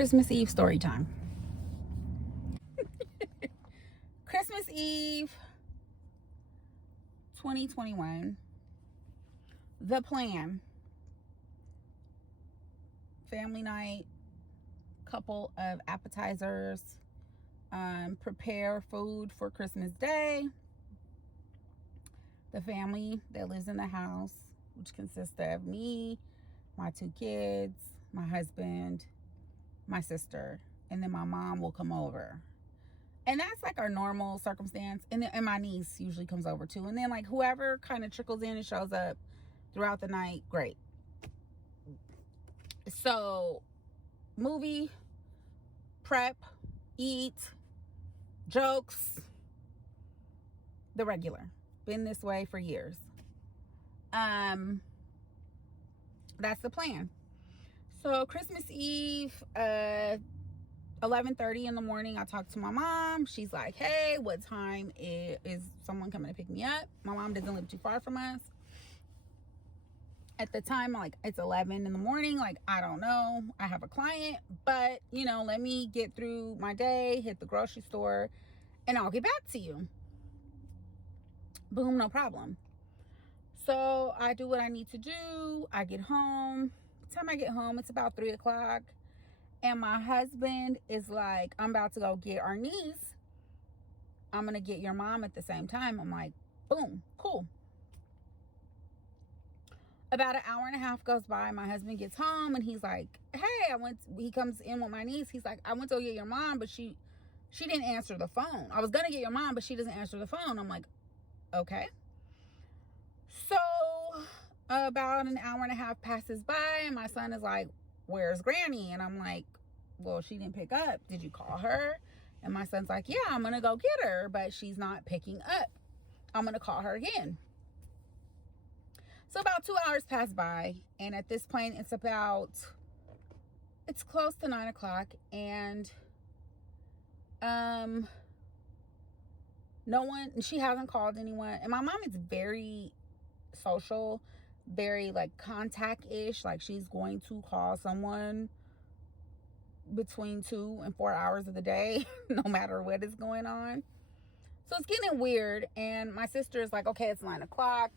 Christmas Eve story time. Christmas Eve 2021. The plan. Family night, couple of appetizers, prepare food for Christmas Day. The family that lives in the house, which consists of me, my 2 kids, my husband, my sister, and then my mom will come over. And that's like our normal circumstance. And my niece usually comes over too. And then like whoever kind of trickles in and shows up throughout the night, great. So movie, prep, eat, jokes, the regular. Been this way for years. That's the plan. So Christmas Eve, 11:30 in the morning, I talked to my mom. She's like, hey, what time is someone coming to pick me up? My mom doesn't live too far from us. At the time, like, it's 11 in the morning. Like, I don't know. I have a client, but, let me get through my day, hit the grocery store, and I'll get back to you. Boom, no problem. So I do what I need to do. I get home. By the time I get home, it's about 3 o'clock. And my husband is like, I'm about to go get our niece. I'm going to get your mom at the same time. I'm like, boom, cool. About an hour and a half goes by. My husband gets home and he's like, hey, he comes in with my niece. He's like, I went to go get your mom, but she didn't answer the phone. I was going to get your mom, but she doesn't answer the phone. I'm like, okay. So about an hour and a half passes by and my son is like, where's Granny? And I'm like, well, she didn't pick up. Did you call her? And my son's like, yeah, I'm going to go get her, but she's not picking up. I'm going to call her again. So about 2 hours pass by. And at this point, it's close to 9 o'clock. And she hasn't called anyone. And my mom is very social, very like contact-ish. Like she's going to call someone between 2 and 4 hours of the day, no matter what is going on. So it's getting weird. And my sister is like, okay, it's 9 o'clock.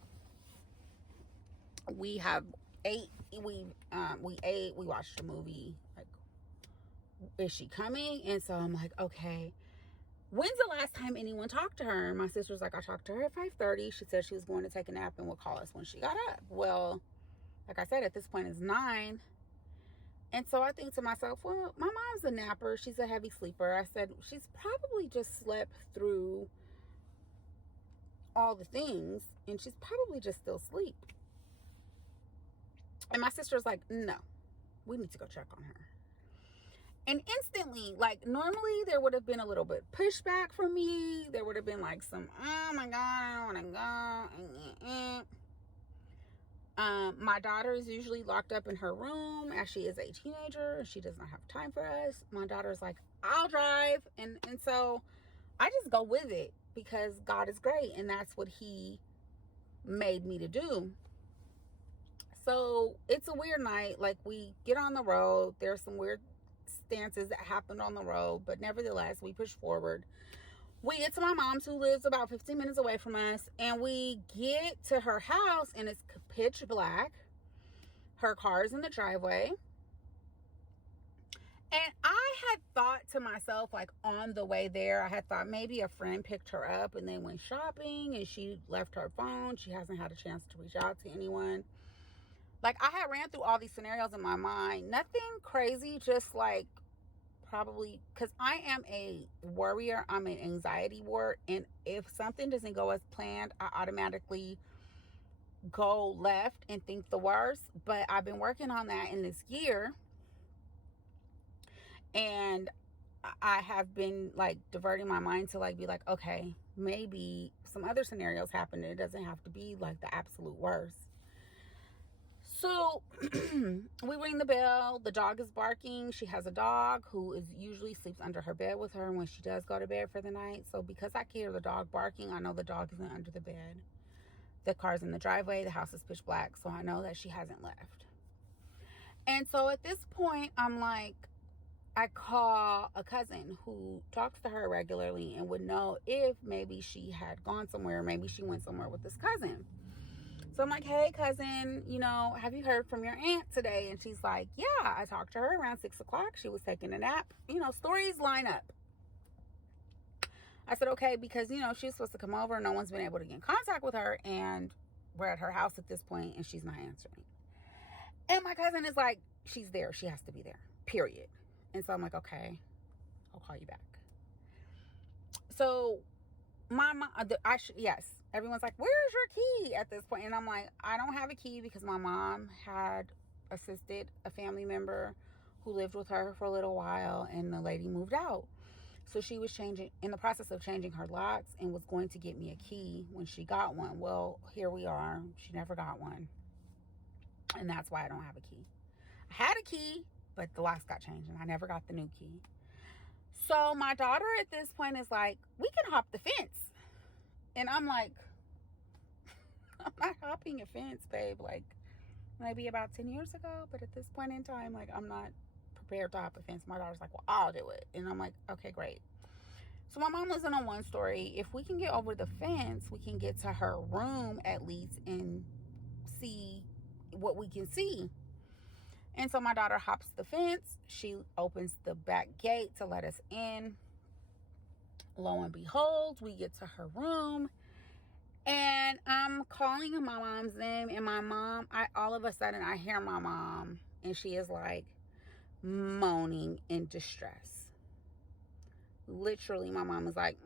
We have ate. We ate. We watched a movie. Like, is she coming? And so I'm like, okay. When's the last time anyone talked to her? And my sister's like, I talked to her at 5:30. She said she was going to take a nap and would call us when she got up. Well, like I said, at this point it's 9. And so I think to myself, well, my mom's a napper. She's a heavy sleeper. I said, she's probably just slept through all the things and she's probably just still asleep. And my sister's like, no, we need to go check on her. And instantly, like normally there would have been a little bit pushback from me. There would have been like some, oh my God, I don't want to go. My daughter is usually locked up in her room as she is a teenager. She does not have time for us. My daughter's like, I'll drive. And so I just go with it because God is great. And that's what he made me to do. So it's a weird night. Like we get on the road. There's some weird stances that happened on the road, but nevertheless, we push forward. We get to my mom's, who lives about 15 minutes away from us, and we get to her house and it's pitch black. Her car's in the driveway. And I had thought to myself, like on the way there, I had thought maybe a friend picked her up and they went shopping and she left her phone. She hasn't had a chance to reach out to anyone. Like I had ran through all these scenarios in my mind. Nothing crazy, just like probably because I am a worrier. I'm an anxiety ward. And if something doesn't go as planned, I automatically go left and think the worst. But I've been working on that in this year. And I have been like diverting my mind to like be like, okay, maybe some other scenarios happen. It doesn't have to be like the absolute worst. So we ring the bell. The dog is barking. She has a dog who usually sleeps under her bed with her when she does go to bed for the night. So because I can hear the dog barking, I know the dog isn't under the bed. The car's in the driveway. The house is pitch black. So I know that she hasn't left. And so at this point, I'm like, I call a cousin who talks to her regularly and would know if maybe she had gone somewhere, maybe she went somewhere with this cousin. So I'm like, hey, cousin, have you heard from your aunt today? And she's like, yeah, I talked to her around 6 o'clock. She was taking a nap. Stories line up. I said, okay, because, she was supposed to come over. No one's been able to get in contact with her. And we're at her house at this point, and she's not answering. And my cousin is like, she's there. She has to be there, period. And so I'm like, okay, I'll call you back. So my mom, yes, everyone's like, where's your key at this point? And I'm like, I don't have a key because my mom had assisted a family member who lived with her for a little while, and the lady moved out. So she was in the process of changing her locks, and was going to get me a key when she got one. Well, here we are. She never got one. And that's why I don't have a key. I had a key, but the locks got changed and I never got the new key. So my daughter at this point is like, we can hop the fence. And I'm like, I'm not hopping a fence, babe. Like, maybe about 10 years ago. But at this point in time, like, I'm not prepared to hop a fence. My daughter's like, well, I'll do it. And I'm like, okay, great. So my mom lives in a one story. If we can get over the fence, we can get to her room at least and see what we can see. And so my daughter hops the fence. She opens the back gate to let us in. Lo and behold, we get to her room. And I'm calling my mom's name. And my mom, all of a sudden, I hear my mom. And she is like moaning in distress. Literally, my mom is like,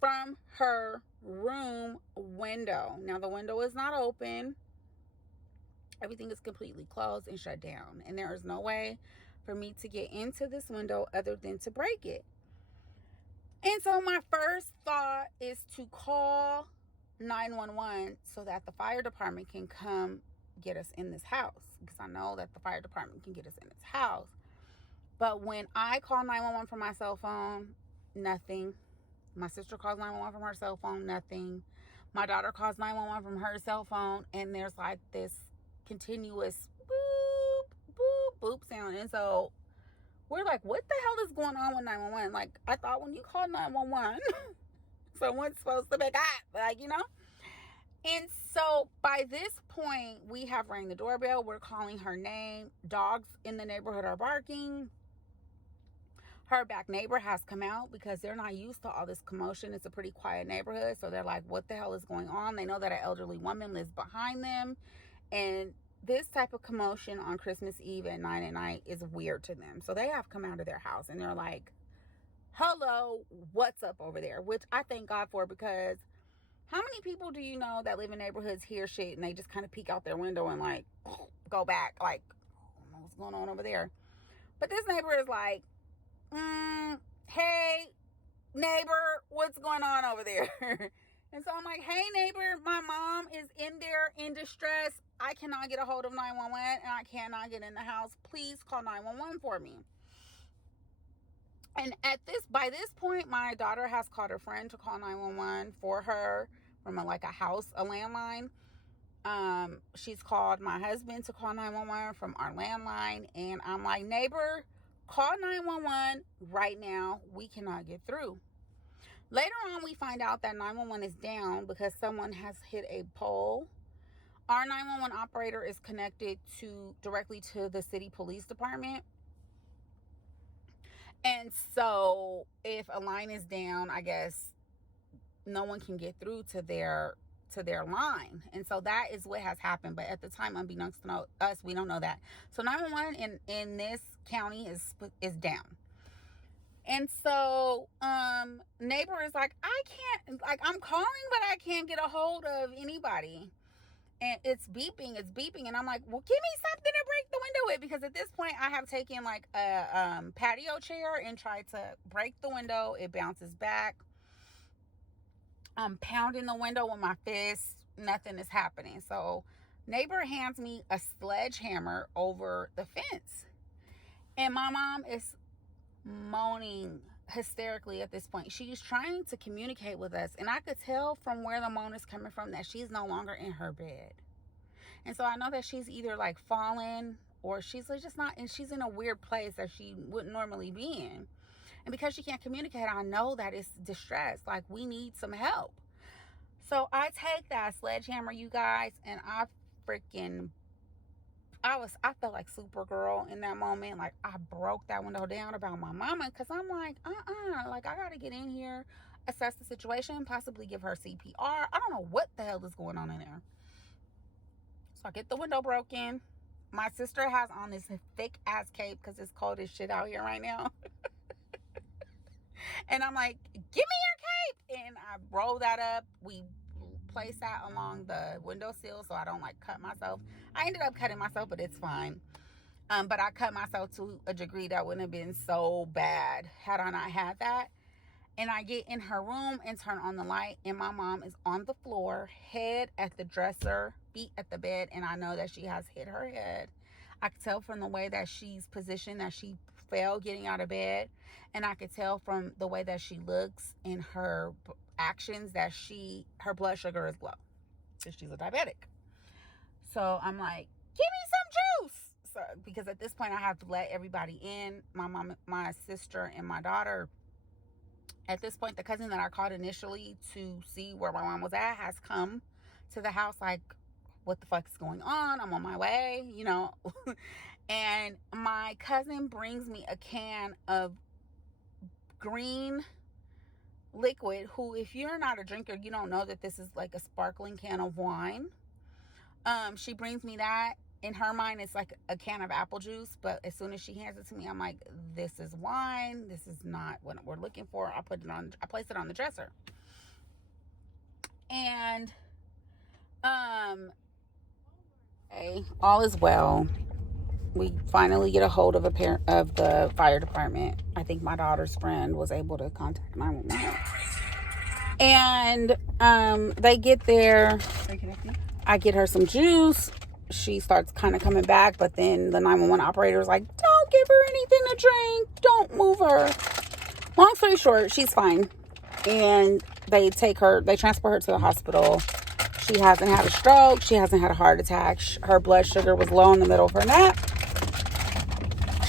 from her room window. Now, the window is not open. Everything is completely closed and shut down. And there is no way for me to get into this window other than to break it. And so my first thought is to call 911 so that the fire department can come get us in this house. Because I know that the fire department can get us in this house. But when I call 911 from my cell phone, nothing. My sister calls 911 from her cell phone, nothing. My daughter calls 911 from her cell phone, and there's like this continuous boop, boop, boop sound. And so we're like, what the hell is going on with 911? Like, I thought when you call 911, someone's supposed to pick up, And so by this point, we have rang the doorbell. We're calling her name. Dogs in the neighborhood are barking. Her back neighbor has come out because they're not used to all this commotion. It's a pretty quiet neighborhood. So they're like, what the hell is going on? They know that an elderly woman lives behind them. And this type of commotion on Christmas Eve at 9 at night is weird to them. So they have come out of their house and they're like, hello, what's up over there? Which I thank God for, because how many people do you know that live in neighborhoods, hear shit, and they just kind of peek out their window and like go back, like, I don't know what's going on over there. But this neighbor is like, hey, neighbor, what's going on over there? And so I'm like, hey, neighbor, my mom is in there in distress. I cannot get a hold of 911 and I cannot get in the house. Please call 911 for me. And by this point, my daughter has called her friend to call 911 for her from a landline. She's called my husband to call 911 from our landline. And I'm like, neighbor, call 911 right now. We cannot get through. Later on, we find out that 911 is down because someone has hit a pole. Our 911 operator is connected directly to the city police department. And so if a line is down, I guess no one can get through to their line. And so that is what has happened. But at the time, unbeknownst to us, we don't know that. So 911 in this county is down. And so neighbor is like, I'm calling, but I can't get a hold of anybody. And it's beeping. And I'm like, well, give me something to break the window with. Because at this point, I have taken like a patio chair and tried to break the window. It bounces back. I'm pounding the window with my fist. Nothing is happening. So neighbor hands me a sledgehammer over the fence. And my mom is moaning hysterically at this point. She's trying to communicate with us. And I could tell from where the moan is coming from that she's no longer in her bed. And so I know that she's either like fallen or she's just not, and she's in a weird place that she wouldn't normally be in. And because she can't communicate, I know that it's distress. Like, we need some help. So I take that sledgehammer, you guys, and I felt like Supergirl in that moment. Like, I broke that window down about my mama, because I'm like, like, I gotta get in here, assess the situation, possibly give her CPR. I don't know what the hell is going on in there. So I get the window broken. My sister has on this thick ass cape because it's cold as shit out here right now. And I'm like, give me your cape. And I roll that up. We place that along the windowsill so I don't like cut myself. I ended up cutting myself, but it's fine. But I cut myself to a degree that wouldn't have been so bad had I not had that. And I get in her room and turn on the light, and my mom is on the floor, head at the dresser, feet at the bed, and I know that she has hit her head. I could tell from the way that she's positioned that she fell getting out of bed, and I could tell from the way that she looks in her actions that her blood sugar is low, because she's a diabetic. So I'm like, give me some juice. So, because at this point I have to let everybody in, my mom, my sister, and my daughter. At this point, the cousin that I called initially to see where my mom was at has come to the house, like, what the fuck is going on? I'm on my way, you know. And my cousin brings me a can of green liquid, who, if you're not a drinker, you don't know that this is like a sparkling can of wine. She brings me that. In her mind, it's like a can of apple juice, but as soon as she hands it to me, I'm like, this is wine. This is not what we're looking for. I place it on the dresser. And all is well. We finally get a hold of the fire department. I think my daughter's friend was able to contact 911. And they get there. I get her some juice. She starts kind of coming back, but then the 911 operator is like, don't give her anything to drink. Don't move her. Long story short, she's fine. And they transport her to the hospital. She hasn't had a stroke. She hasn't had a heart attack. Her blood sugar was low in the middle of her nap.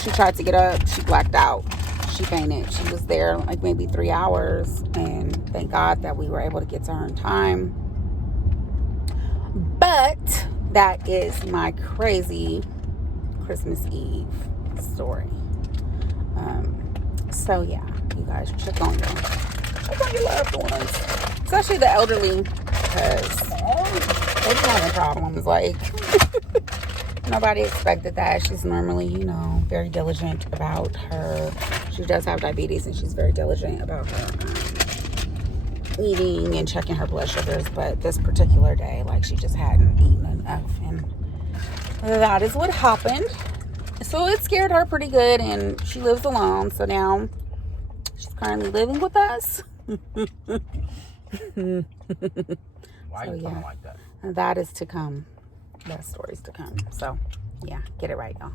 She tried to get up. She blacked out. She fainted. She was there like maybe 3 hours. And thank God that we were able to get to her in time. But that is my crazy Christmas Eve story. So yeah, you guys check on your loved ones, especially the elderly, because they're having problems. Like, nobody expected that. She's normally, very diligent about her. She does have diabetes, and she's very diligent about her eating and checking her blood sugars, but this particular day, like, she just hadn't eaten enough, and that is what happened. So it scared her pretty good, and she lives alone, so now she's currently living with us. Why you talking like that? That is to come. That story's to come. So yeah, get it right, y'all.